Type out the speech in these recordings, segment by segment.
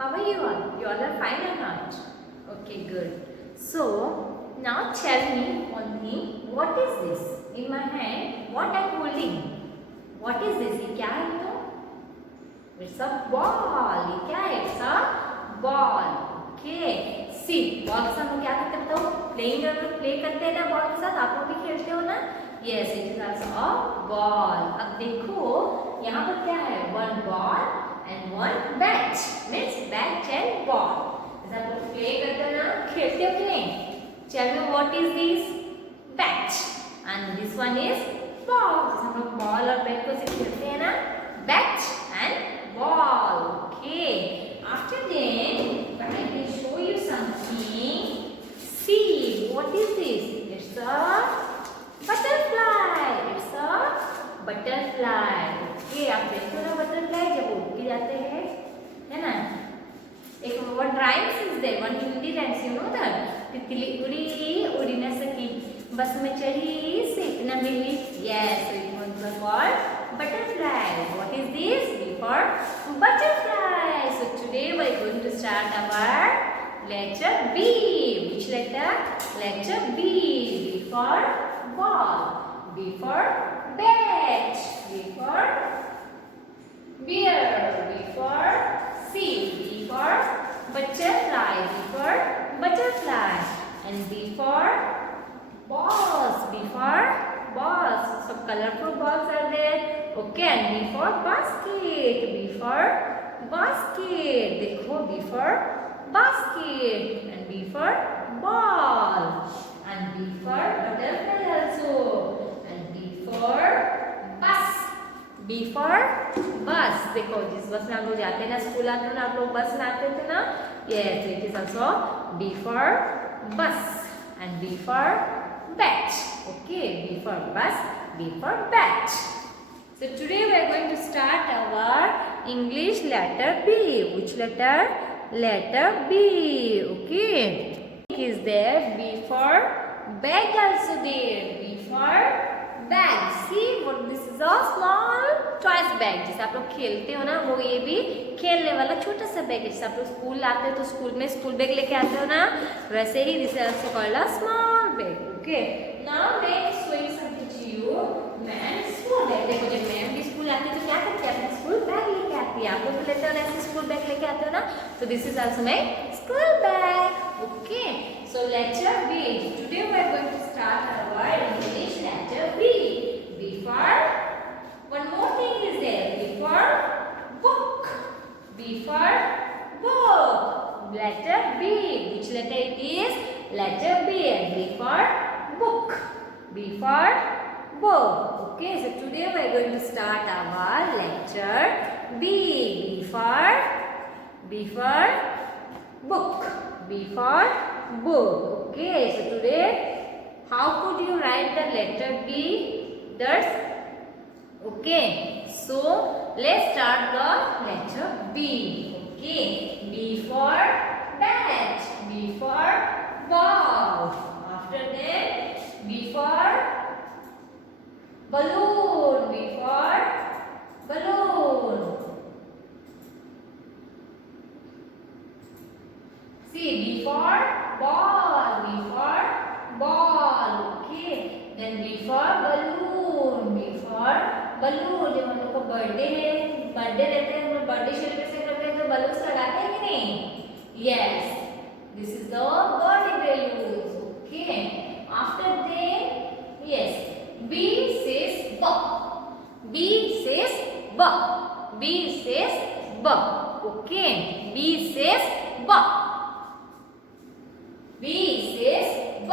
How are you all? You all are fine or not? Okay, good. So now tell me one thing. What is this in my hand? What I'm holding? What is this? ये क्या है तो? It's a ball. ये क्या है? It's a ball. Okay. See, ball के साथ हम क्या करते हैं बताओ? Playing जब लोग play करते हैं ना ball के साथ, आप लोग भी खेलते हो ना? Yes, it is also a ball. अब देखो यहाँ पर क्या है? One ball and one bat. Means bat and ball. जैसे आप लोग play करते हो ना, खेलते हो कि नहीं? Tell me what is this? Bat. And this one is ball. जैसे हम लोग ball और bat को से खेलते हैं ना? Bat and ball. Okay. After that, I will show you something. See, what is this? It's a butterfly. It's a butterfly. Okay, आप देखते हो ना butterfly जब उड़ के जाते हैं, है ना? एक one rhymes is there, one Hindi rhymes, you know that? तितली उड़ी उड़ी न सकी, बस में चढ़ी सीख न मिली. Yes, so it was called butterfly. What is this? B for butterfly. So today we are going to start our letter B. Which letter? Letter B. B for ball. B for bat. B for bear. B for sea. B for butterfly. B for butterfly. And B for balls. B for balls. So colorful balls are there. Okay. And B for basket. B for basket. देखो B for basket. And B for ball. And B for butterfly also. And B for bus. B for bus. देखो जिस बस में आप लोग जाते हैं ना, स्कूल आते हैं ना, आप लोग बस में आते थे ना. Yes, it is also B for bus. And B for bat. Okay, B for bus, B for bat. So today we are going to start our English letter B. Which letter? Letter B. Okay. Is there? B for bag also there. B for bag. See what this is a small toys bag. जैसे आप लोग खेलते हो ना, वो ये भी खेलने वाला छोटा सा बैग है. जैसे आप लोग स्कूल आते हो तो स्कूल में स्कूल बैग लेके आते हो ना, वैसे ही this is also called a small bag. Okay. Now next showing something to you. Ma'am school bag. देखो जब मैम भी स्कूल आती है तो क्या करती है? अपना स्कूल बैग लेके आती है. आप लोग भी लेते हो ना ऐसे स्कूल बैग लेके आते हो ना, तो this is also my school bag. Okay. So letter B. Today we are going to start our English letter B. B for one more thing is there. B for book. B for book. Letter B. Which letter it is? Letter B. And B for book. B for book. Okay. So today we are going to start our letter B. B for book. B for book. Okay. So today, how could you write the letter B? That's okay. So let's start the letter B. Okay. B for bat. B for ball. After that, B for balloon. B for balloon. See, B for ball. B for ball. Okay. Then B for balloon. B for balloon. जब हम लोग का birthday है, birthday रहते हैं, हम लोग birthday celebration करते हैं तो बलून्स लगाते हैं कि नहीं? Yes. This is the birthday balloons. Okay. After that, yes. B says B. B says B. B says B. Okay. B says B. B says B.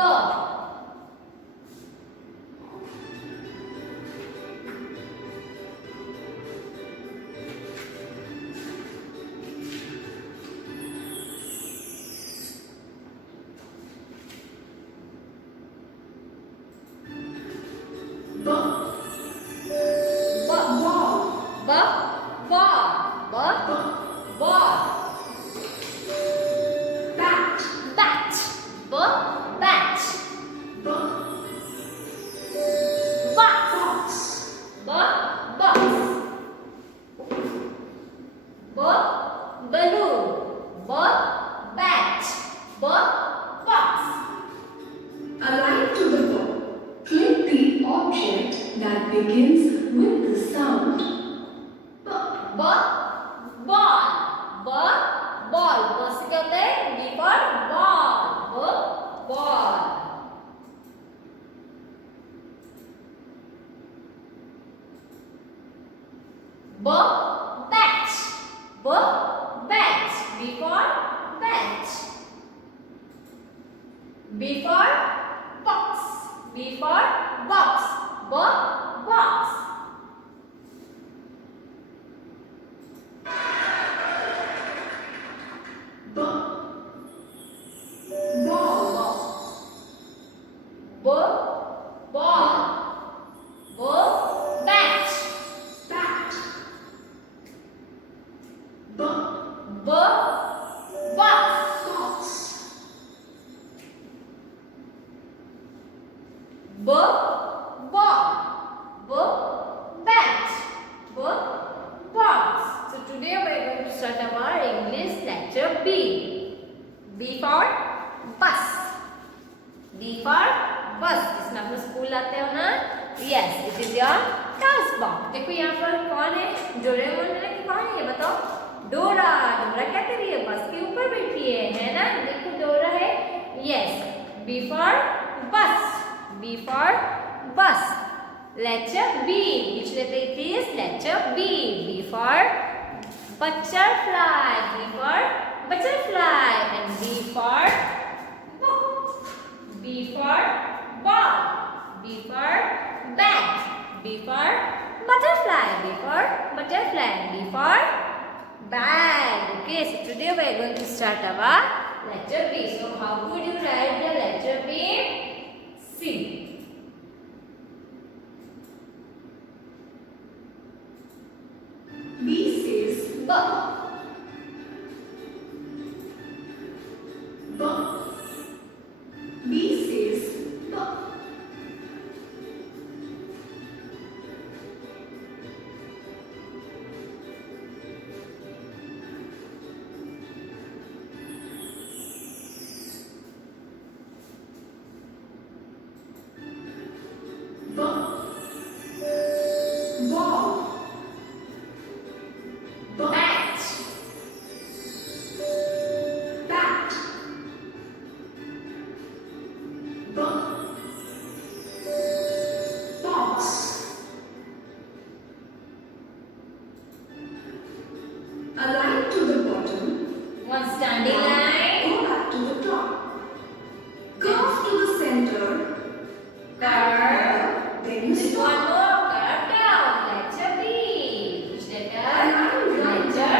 balloon. bat. Box. Align to the book. Click the object that begins with the sound B. Ball. Ball. से कहते हैं B for ball. Ball. Bat. Bat. B for bat. B for box. B for box. Box. Ball. Bat. Box. Ball. Bat. Box. So today we are going to start our English lecture B. B for bus. B for bus. इसमें आप लोग school आते हो ना? Yes, it is your task box. देखो यहाँ पर कौन है? डोरेमोन है कि कौन है ये बताओ? डोरा क्या कर रही है? बस के ऊपर बैठी है ना? देखो डोरा है. Yes. B for bus. B for bus. Letter B. Which letter it is? Letter B. B for butterfly. B for butterfly. And B for book. B for ball. B for bat. B for butterfly. B for butterfly. B for bag. Okay, so today we are going to start our letter B. So how could you write the letter B? C. B says B. B. B says B. Ball. Bat. Bat. Box. Align to the bottom. One standing line. Go back to the top. Curve to the center. Curve. Then you There's stop. one more curve down. Letter B. Which letter? Letter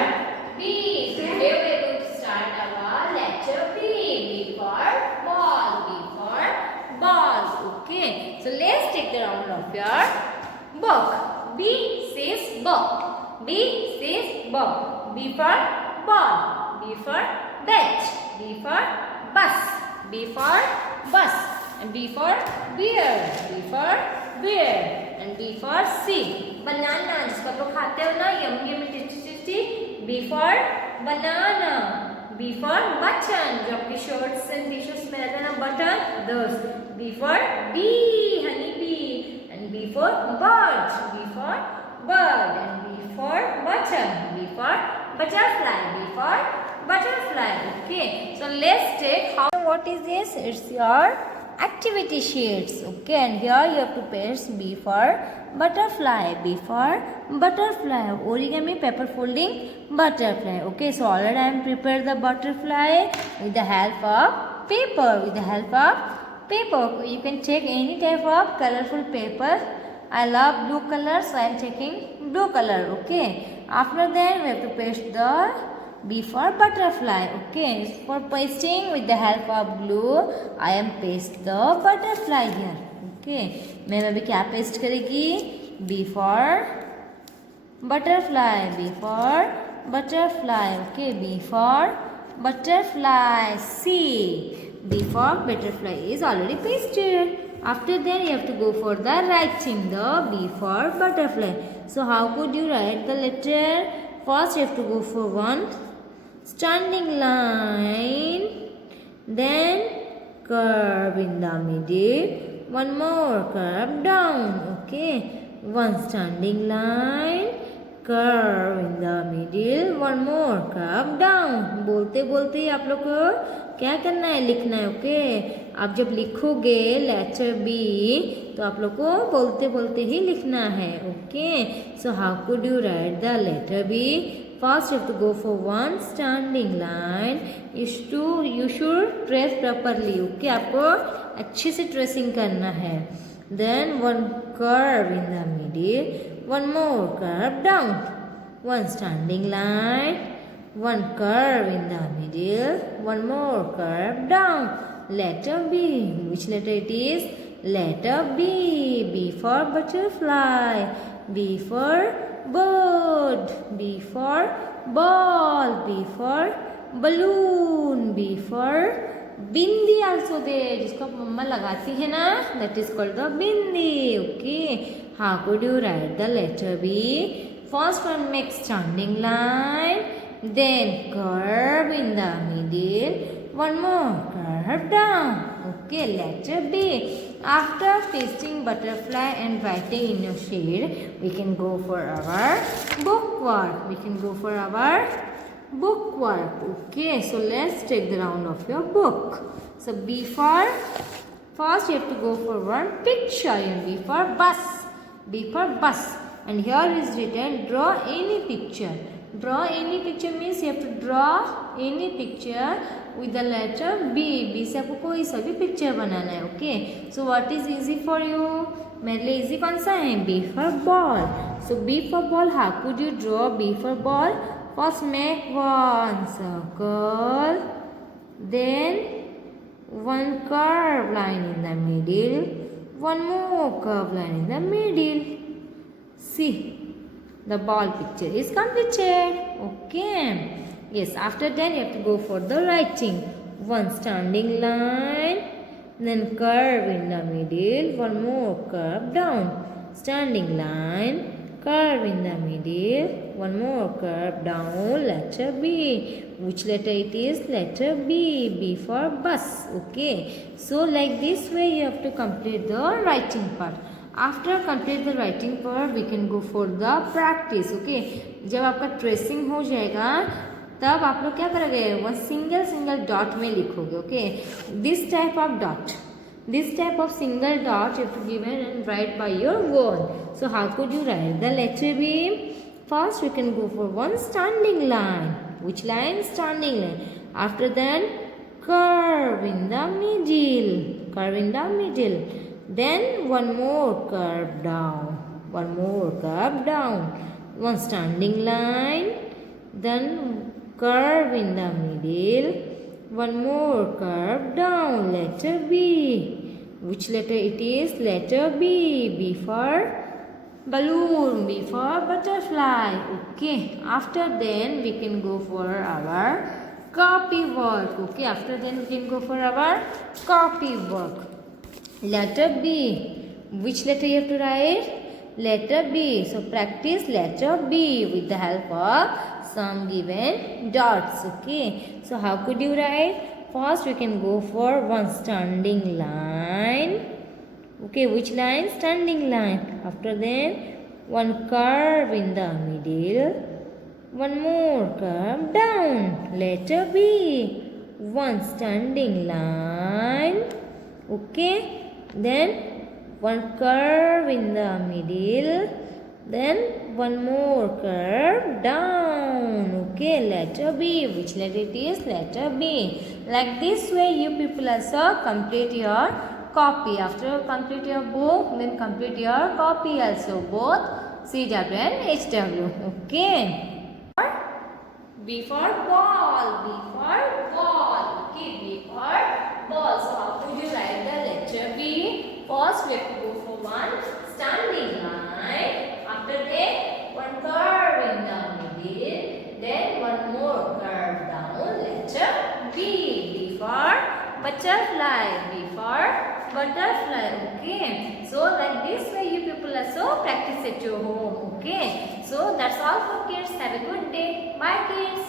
B. So today we are going to start our letter B. B for ball. B for ball. Okay. So let's take the round of your book. B says book. B says book. B for ball. B for bat. B for bus. B for bus. And B for beer. B for beer. And B for C. Banana. जिसको आप लोग खाते हो ना yummy yummy tasty tasty. B for banana. B for button. जो आपके shorts and t-shirts में रहता है ना button. Those. B for bee. Honey bee. And B for bird. B for bird. And B for button. B for butterfly. B for butterfly. Okay. So let's take how. What is this? It's your activity sheets. Okay, and here you have to paste B for butterfly. B for butterfly. Origami paper folding butterfly. Okay, so already I am prepared the butterfly with the help of paper. With the help of paper, you can take any type of colorful paper. I love blue color, so I am taking blue color. Okay, after that we have to paste the B for butterfly. Okay, for pasting with the help of glue, I am paste the butterfly here. Okay, मैं अभी क्या paste करेगी? B for butterfly. B for butterfly. Okay, B for butterfly. C. B for butterfly is already pasted. After that, you have to go for the writing the B for butterfly. So how could you write the letter? First, you have to go for one standing line, then curve in the middle, one more curve down. Okay, one standing line, curve in the middle, one more curve down. बोलते बोलते ही आप लोग को क्या करना है, लिखना है. ओके, आप जब लिखोगे लेटर बी तो आप लोग को बोलते बोलते ही लिखना है. Okay, so how could you write the letter B? First you have to go for one standing line. You should trace properly. Okay, आपको अच्छे से ट्रेसिंग करना है. Then one curve in the middle, one more curve down, one standing line, one curve in the middle, one more curve down. Letter B. Which letter it is? Letter B. B for butterfly. B for bird. B for ball. B for balloon. B for bindi also there, जिसको मम्मा लगाती है ना, that is called the bindi. Okay, how could you write the letter B? First one, make standing line, then curve in the middle, one more curve down. Okay, letter B. After pasting butterfly and writing in your shade, we can go for our bookwork. Okay, so let's take the round of your book. So B for, first you have to go for one picture. B for bus. B for bus. And here is written draw any picture. Draw any picture means you have to draw any picture with the letter B. B से आपको कोई सा भी picture बनाना है. Okay, so what is easy for you? मेरे लिए easy कौन सा है? B for ball. So B for ball, how could you draw B for ball? First make one circle, then one curved line in the middle, one more curved line in the middle. See, the ball picture is completed. Okay, yes, after that you have to go for the writing. One standing line, then curve in the middle, one more curve down. Standing line, curve in the middle, one more curve down. Letter B. Which letter it is? Letter B. B for bus. Okay, so like this way you have to complete the writing part. After complete the writing part, we can go for the practice. Okay, जब आपका tracing हो जाएगा तब आप लोग क्या करोगे? वो सिंगल डॉट में लिखोगे. Okay, this type of dot, this type of single dot you have to give and write by your word. So how could you write the letter B? First we can go for one standing line. Which line? Standing line. After that curve in the middle, then one more curve down, one standing line, then curve in the middle, one more curve down. Letter B. Which letter it is? Letter B. B for balloon. B for butterfly. Okay, after then we can go for our copy work. Okay, after then we can go for our copy work. Letter B. Which letter you have to write? Letter B. So practice letter B with the help of some given dots. Okay, so how could you write? First we can go for one standing line. Okay, which line? Standing line. After that one curve in the middle, one more curve down. Letter B. One standing line. Okay, then one curve in the middle, then one more curve down. Okay, letter B. Which letter it is? Letter B. Like this way you people also complete your copy. After you complete your book, then complete your copy also, both CW and HW. Okay, B for ball. Okay, B for ball. So how could you write the letter B? First we have to go for one standing line. After that one curve in the middle, then one more curve down. Letter B. B for butterfly. Okay, so like this way you people also practice at your home. Okay, so that's all for kids. Have a good day. Bye kids.